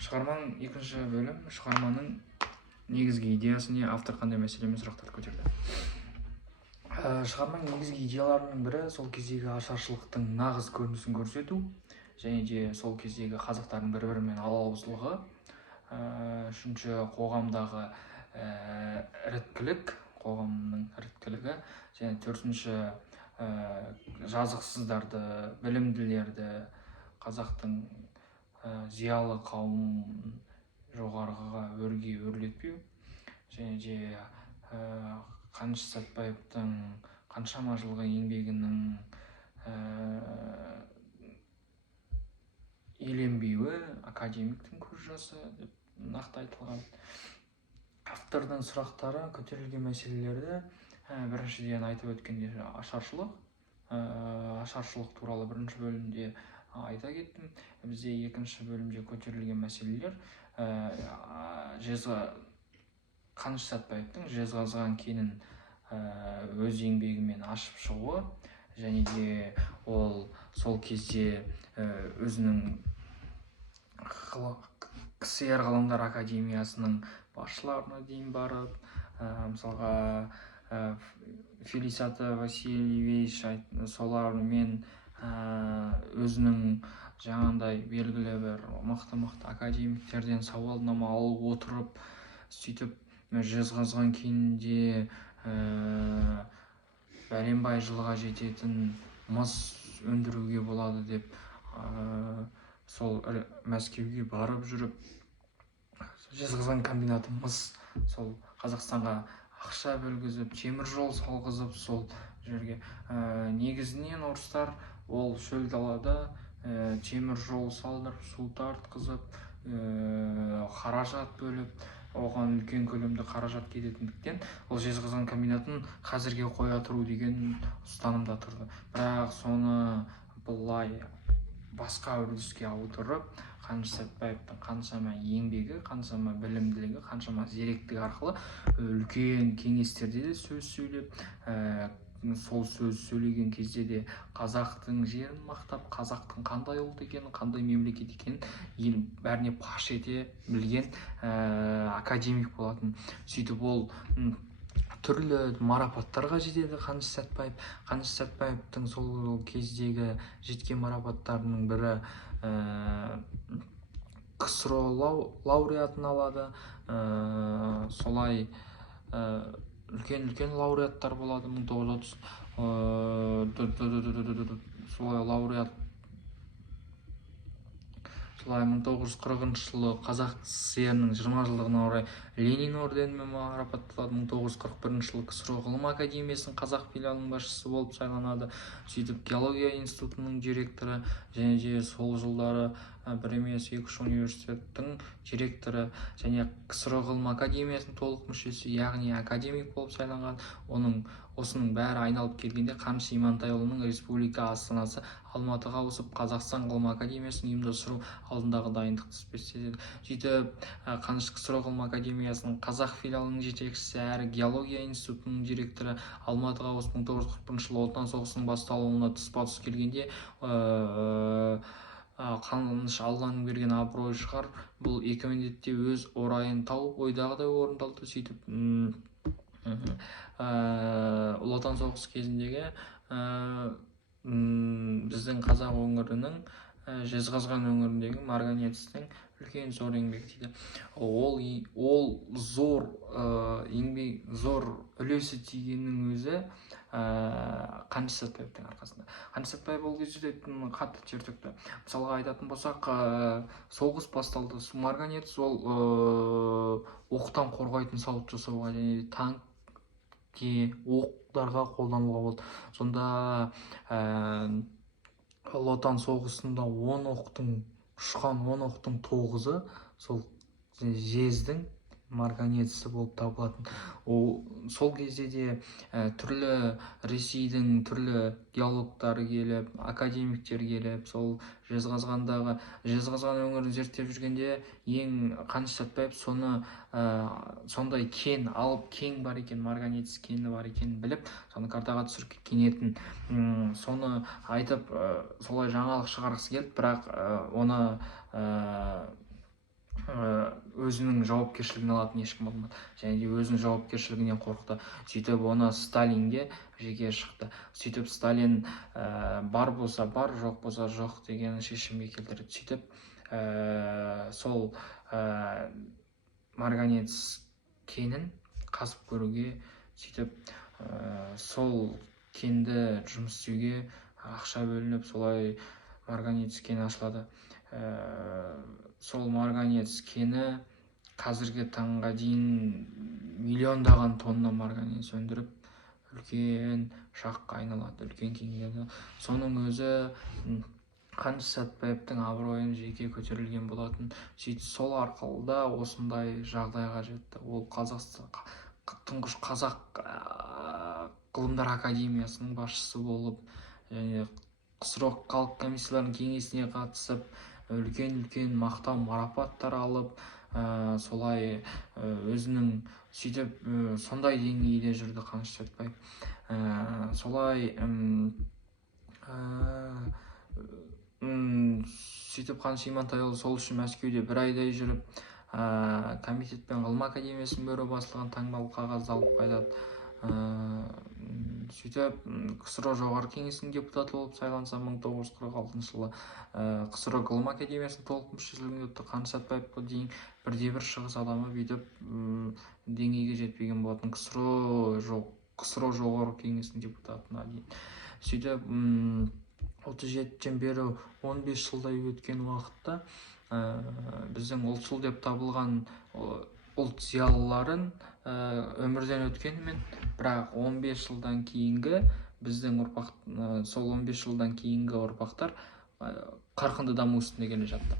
Шығарманың екінші бөлім шығарманың негізгі идеясы не, автор қандай мәселе мен сұрақтарды көтерді. Шығарманың негізгі идеяларының бірі сол кездегі ашаршылықтың нағыз көрінісін көрсету, және де сол кездегі қазақтардың бір-бірімен алауыздылығы. Үшінші, қоғамдағы іріткілік, қоғамның іріткілігі. Және төртінші, жазықсыздарды, білімділерді, қазақтың зиялы қауым жоғарғыға өрге өрлетпеу. Және де Қаныш Сәтбаевтың қаншама жылғы еңбегінің еленбеуі, академиктің көз жасы деп нақты айтылған. Автордың сұрақтары, көтерілген мәселелерді біріншіден айтып өткенде ашаршылық. Ашаршылық туралы бірінші бөлімде айта кеттім. Бізде екінші бөлімде көтерілген мәселелер Қаныш Сәтбаевтың Жезқазған кенін өз еңбегімен ашып шығуы, және де ол сол кезде өзінің КСР ғылымдар академиясының басшыларына дейін барып, мысалға Фелисата Васильевич солармен өзінің жаңағындай белгілі бір мықты академиктерден сауалнама алып отырып, сөйтіп Жезқазған кенінде бәленбай жылға жететін мыс өндіруге болады деп сол Мәскеуге барып жүріп, Жезқазған комбинаты мыс сол Қазақстанға ақша бөлгізіп, темір жол салғызып, сол жерге негізінен орыстар ол шөл далада темір жол салдырып, су тартқызып, қаражат бөліп, оған үлкен көлемді қаражат кететіндіктен ол Жезқазған комбинатын қазірге қоя тұру деген ұстанымда тұрды. Бірақ соны былай басқа үрдіске аударып, Қаныш Сәтбаевтың қаншама еңбегі, қаншама білімділігі, қаншама зеректігі арқылы үлкен кеңестерде де сөз сөйлеп, сол сөз сөйлеген кезде де қазақтың жерін мақтап, қазақтың қандай ұлт екенін, қандай мемлекет екенін ел бәріне паш ете білген академик болатын. Сөйтіп ол түрлі марапаттарға жетеді Қаныш Сәтбаев. Қаныш Сәтбаевтың сол кездегі жеткен марапаттарының бірі КСРО лауреатын алады. Солай үлкен лауреаттар болады. 1930 солай лауреат. Солай 1940 жылы Қазақ ССР-ның 20 жылдығына орай Ленин орденімен марапатталады. 1941 жылы КСРО ғылым академиясының қазақ филиалының басшысы болып сайланады. Сөйтіп геология институтының директоры, және де сол жылдары бір емес 2-3 университеттің директоры, және КСРО ғылым академиясының толық мүшесі, яғни академик болып сайланған. Осының бәрі айналып келгенде Қаныш Имантайұлының республика астанасы Алматыға ауысып, Қазақстан ғылым академиясын ұйымдастыру алдындағы дайындықты іспеттеді. Сөйтіп Қаныш КСРО ғылым академиясының қазақ филиалының жетекшісі әрі геология институтының директоры Алматыға ауысып, 1941 жылы Отан соғысының басталуына тұспа-тұс келгенде Қаныш Алланың берген абыройы шығар, бұл екі міндетте өз орайын тауып, ойдағыдай орындалды. Сөйтіп Ұлы Отан соғысы кезіндегі біздің қазақ өңірінің, Жезқазған өңіріндегі марганецтің үлкен зор еңбек дейді. Ол зор еңбек, зор үлесі тигеннің өзі Қаныш Сәтбаевтың арқасында. Қаныш Сәтбаев ол кезде қатты тер төкті. Мысалға айтатын болсақ, соғыс басталды. Марганец ол оқтан қорғайтын сауыт жасауға, және танкке, оқтарға қолдануға болды. Сонда Ұлы Отан соғысында 10 оқтың ұшқан 10 оқтың 9-ы сол жездің марганецісі болып табылатын. Сол кезде де түрлі Ресейдің түрлі геологтары келіп, академиктер келіп, сол Жезқазған өңірін зерттеп жүргенде Қаныш Сәтбаев сондай кен алып, кен бар екен, марганец кені бар екенін біліп, соны картаға түсіріп кеткен етін. Соны айтып, солай жаңалық шығарғысы келіп, бірақ оны өзінің жауапкершілігін алатын ешкім болмады, және де өзінің жауапкершілігінен қорықты. Сөйтіп оны Сталинге жеке шықты. Сөйтіп Сталин бар болса бар, жоқ болса жоқ деген шешімге келтірді. Сөйтіп сол марганец кенін қазып көруге, сөйтіп сол кенді жұмыс істеуге ақша бөлініп, солай марганец кені ашылады. Сол марганец кені қазіргі таңға дейін миллиондаған тонна марганец өндіріп, үлкен шаққа айналады, үлкен кеңейеді. Соның өзі Қаныш Сәтпаевтың абыройын жеке көтерілген болатын. Сөйтіп сол арқылы да осындай жағдайға жетті. Ол тұңғыш қазақ ғылымдар академиясының басшысы болып, және КСРО халық комиссияларының кеңесіне қатысып, үлкен мақтау марапаттар алып, солай өзінің сөйтіп сондай деңгейде жүрді Қаныш Сәтпаев. Солай сөйтіп Қаныш Имантайұлы сол үшін Мәскеуде бір айдай жүріп, комитет пен ғылым академиясының бюро бастығын таңбалы қағазды алып қайтады. Сөйтіп КСРО жоғарғы кеңесінің депутаты болып сайланса, 1946 жылы КСРО ғылым академиясының толық мүшелігіне өтті. Қаныш Сәтпаевқа дейін бірде-бір шығыс адамы бүйтіп деңгейге жетпеген болатын, КСРО жоғарғы кеңесінің депутатына дейін. Сөйтіп 37-тен бері 15 жылдай өткен уақытта біздің ұлтшыл деп табылған ұлт зиялыларын өмірден өткенімен, бірақ 15 жылдан кейінгі біздің ұрпақ, сол 15 жылдан кейінгі ұрпақтар қарқынды даму үстінде келе жатты.